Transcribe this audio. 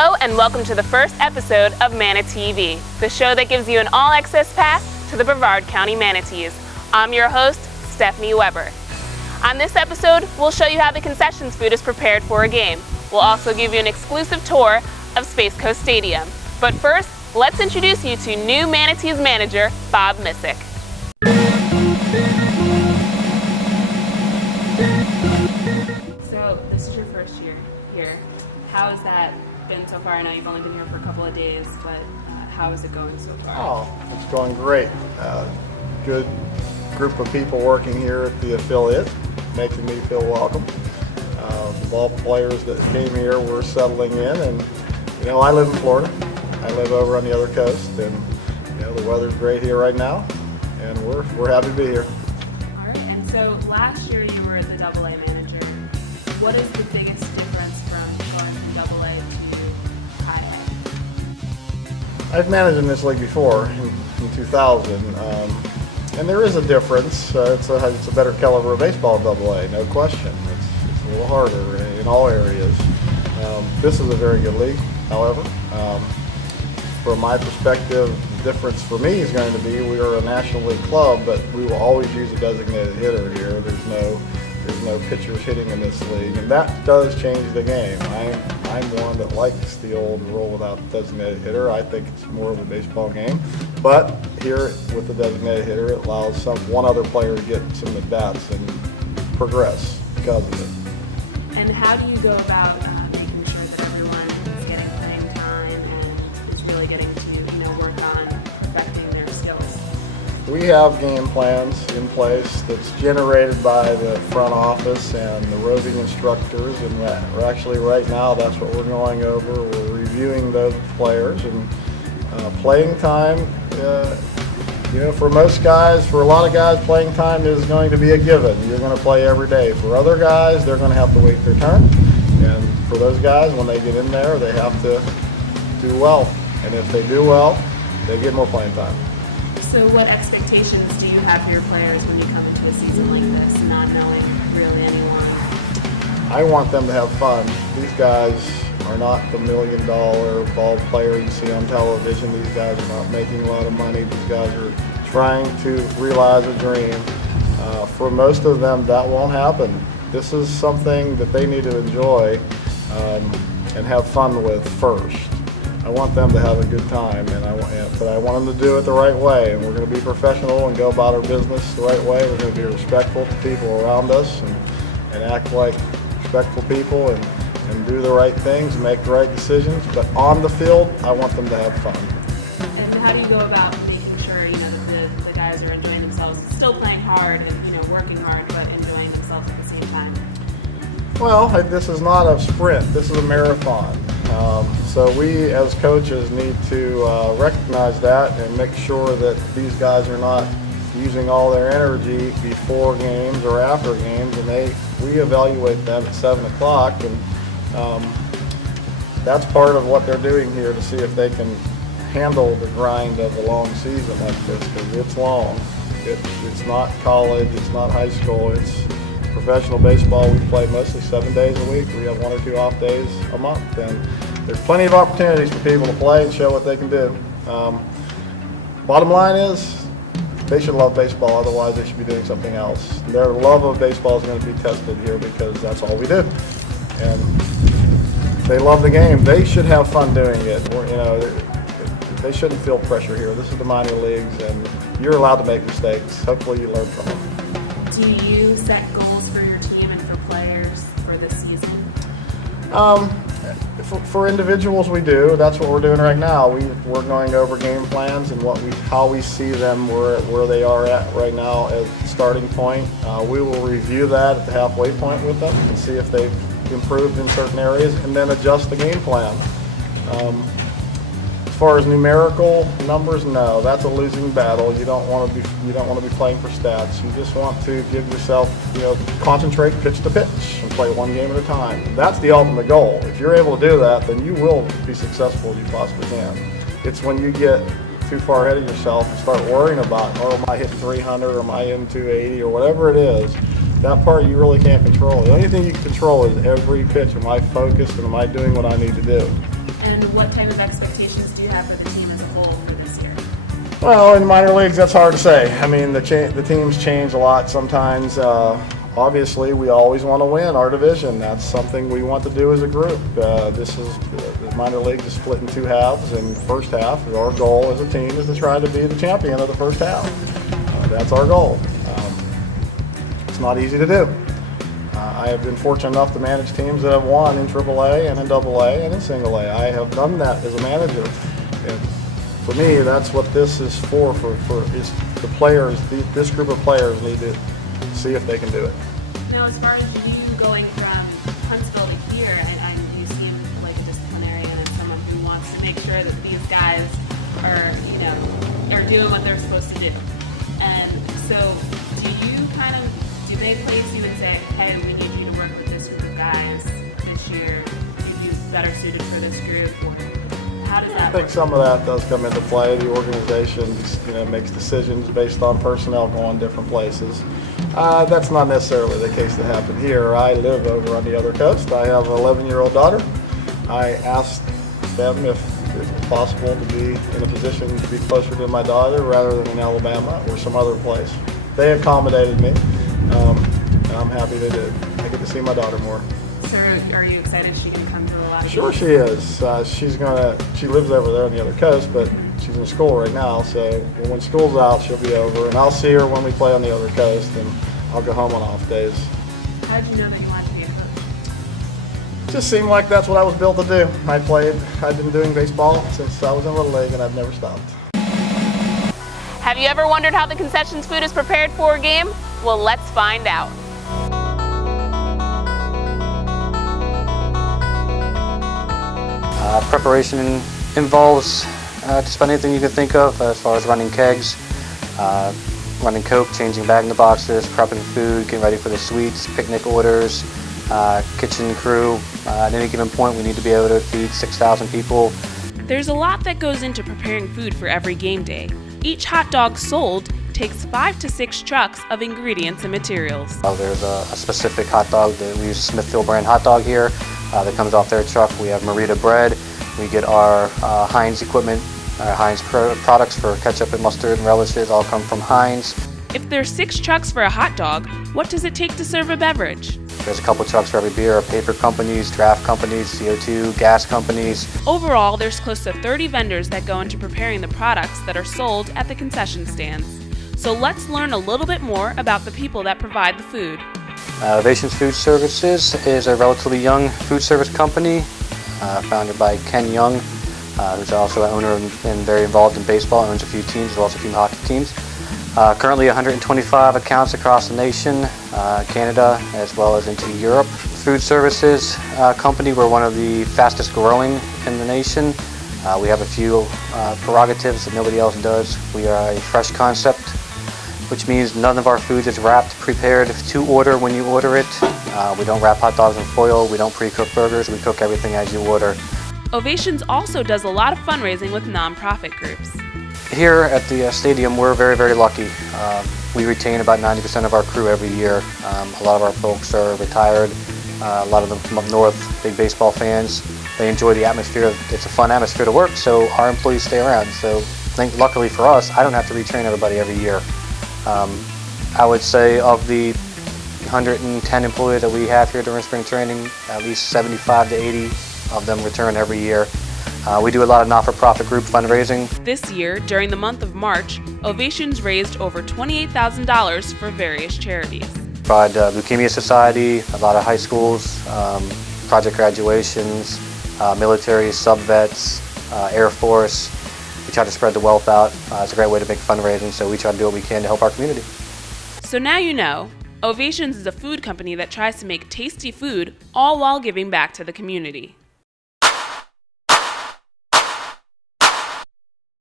Hello and welcome to the first episode of ManateeV, the show that gives you an all-access pass to the Brevard County Manatees. I'm your host, Stephanie Weber. On this episode, we'll show you how the concessions food is prepared for a game. We'll also give you an exclusive tour of Space Coast Stadium. But first, let's introduce you to new Manatees manager, Bob Missick. So, this is your first year here. How has that been so far? I know you've only been here for a couple of days, but how is it going so far? Oh, it's going great. Good group of people working here at the affiliate, making me feel welcome. The ball players that came here were settling in, and I live in Florida. I live over on the other coast, and the weather's great here right now, and we're happy to be here. All right. And so last year you were the AA manager. What is the biggest difference from going from AA to high? I've managed in this league before in 2000, and there is a difference. It's a better caliber of baseball at AA, no question. It's a little harder in all areas. This is a very good league, however. From my perspective, the difference for me is going to be we are a National League club, but we will always use a designated hitter here. There's no pitchers hitting in this league, and that does change the game. I'm one that likes the old rule without designated hitter. I think it's more of a baseball game, but here with the designated hitter, it allows one other player to get some at-bats and progress because of it. And how do you go about making sure that everyone is getting playing time and is really getting to work on perfecting their skills? We have game plans in place that's generated by the front office and the roving instructors, and we're actually right now that's what we're going over. We're reviewing those players, and playing time, for most guys, for a lot of guys, playing time is going to be a given. You're going to play every day. For other guys, they're going to have to wait their turn, and for those guys, when they get in there, they have to do well, and if they do well, they get more playing time. So what expectations do you have for your players when you come into a season like this, not knowing really anyone? I want them to have fun. These guys are not the $1 million ball player you see on television. These guys are not making a lot of money. These guys are trying to realize a dream. For most of them, that won't happen. This is something that they need to enjoy and have fun with first. I want them to have a good time, but I want them to do it the right way, and we're going to be professional and go about our business the right way. We're going to be respectful to people around us and act like respectful people and do the right things and make the right decisions. But on the field, I want them to have fun. And how do you go about making sure that the guys are enjoying themselves, still playing hard and working hard, but enjoying themselves at the same time? Well, this is not a sprint. This is a marathon. So we as coaches need to recognize that and make sure that these guys are not using all their energy before games or after games, and we evaluate them at 7 o'clock, and that's part of what they're doing here to see if they can handle the grind of a long season like this, because it's long. It's not college, it's not high school, it's professional baseball. We play mostly 7 days a week. We have 1 or 2 off days a month, and there's plenty of opportunities for people to play and show what they can do. Bottom line is, they should love baseball, otherwise they should be doing something else. Their love of baseball is going to be tested here because that's all we do. And they love the game. They should have fun doing it. They shouldn't feel pressure here. This is the minor leagues, and you're allowed to make mistakes. Hopefully you learn from them. Do you set goals for your team and for players for this season? For individuals, we do. That's what we're doing right now. We're going over game plans and how we see them where they are at right now as the starting point. We will review that at the halfway point with them and see if they've improved in certain areas, and then adjust the game plan. As far as numerical numbers, no, that's a losing battle. You don't want to be playing for stats. You just want to give yourself, concentrate pitch to pitch and play one game at a time. That's the ultimate goal. If you're able to do that, then you will be successful as you possibly can. It's when you get too far ahead of yourself and start worrying about, am I hitting 300 or am I in 280 or whatever it is, that part you really can't control. The only thing you can control is every pitch. Am I focused and am I doing what I need to do? And what type of expectations do you have for the team as a whole for this year? Well, in minor leagues, that's hard to say. I mean, the teams change a lot sometimes. Obviously, we always want to win our division. That's something we want to do as a group. The minor league is split in two halves, and first half, our goal as a team is to try to be the champion of the first half. That's our goal. It's not easy to do. I have been fortunate enough to manage teams that have won in AAA and in AA and in Single A. I have done that as a manager. And for me, that's what this is for is the players. This group of players need to see if they can do it. Now, as far as you going from Huntsville to here, you seem like a disciplinarian and someone who wants to make sure that these guys are doing what they're supposed to do. And so, do they place you and say, hey, we need you to work with this group of guys this year? Are you better suited for this group? Or how does that I think work? some of that does come into play. The organization makes decisions based on personnel going different places. That's not necessarily the case that happened here. I live over on the other coast. I have an 11-year-old daughter. I asked them if it was possible to be in a position to be closer to my daughter rather than in Alabama or some other place. They accommodated me, and I'm happy they did. I get to see my daughter more. So are you excited she can come to a lot of Sure games? she is. She lives over there on the other coast, but she's in school right now, so when school's out, she'll be over, and I'll see her when we play on the other coast, and I'll go home on off days. How did you know that you wanted to be a coach? It just seemed like that's what I was built to do. I've been doing baseball since I was in Little League, and I've never stopped. Have you ever wondered how the concessions food is prepared for a game? Well, let's find out. Preparation involves just about anything you can think of as far as running kegs, running Coke, changing bag in the boxes, prepping food, getting ready for the suites, picnic orders, kitchen crew. At any given point, we need to be able to feed 6,000 people. There's a lot that goes into preparing food for every game day. Each hot dog sold takes 5 to 6 trucks of ingredients and materials. There's a specific hot dog that we use, a Smithfield brand hot dog here, that comes off their truck. We have Marita bread. We get our Heinz equipment, Heinz products for ketchup and mustard and relishes all come from Heinz. If there's 6 trucks for a hot dog, what does it take to serve a beverage? There's a couple trucks for every beer, paper companies, draft companies, CO2, gas companies. Overall, there's close to 30 vendors that go into preparing the products that are sold at the concession stands. So let's learn a little bit more about the people that provide the food. Ovations Food Services is a relatively young food service company founded by Ken Young, who's also an owner and very involved in baseball, owns a few teams as well as a few hockey teams. Currently 125 accounts across the nation, Canada as well as into Europe. Food Services company, we're one of the fastest growing in the nation. We have a few prerogatives that nobody else does. We are a fresh concept, which means none of our food is wrapped, prepared to order when you order it. We don't wrap hot dogs in foil, we don't pre-cook burgers, we cook everything as you order. Ovations also does a lot of fundraising with nonprofit groups. Here at the stadium, we're very, very lucky. We retain about 90% of our crew every year. A lot of our folks are retired, a lot of them from up north, big baseball fans. They enjoy the atmosphere. It's a fun atmosphere to work, so our employees stay around. So I think luckily for us, I don't have to retrain everybody every year. I would say of the 110 employees that we have here during spring training, at least 75 to 80 of them return every year. We do a lot of not-for-profit group fundraising. This year, during the month of March, Ovations raised over $28,000 for various charities. Provide Leukemia Society, a lot of high schools, project graduations, military, sub-vets, Air Force. We try to spread the wealth out. It's a great way to make fundraising, so we try to do what we can to help our community. So now you know, Ovations is a food company that tries to make tasty food all while giving back to the community.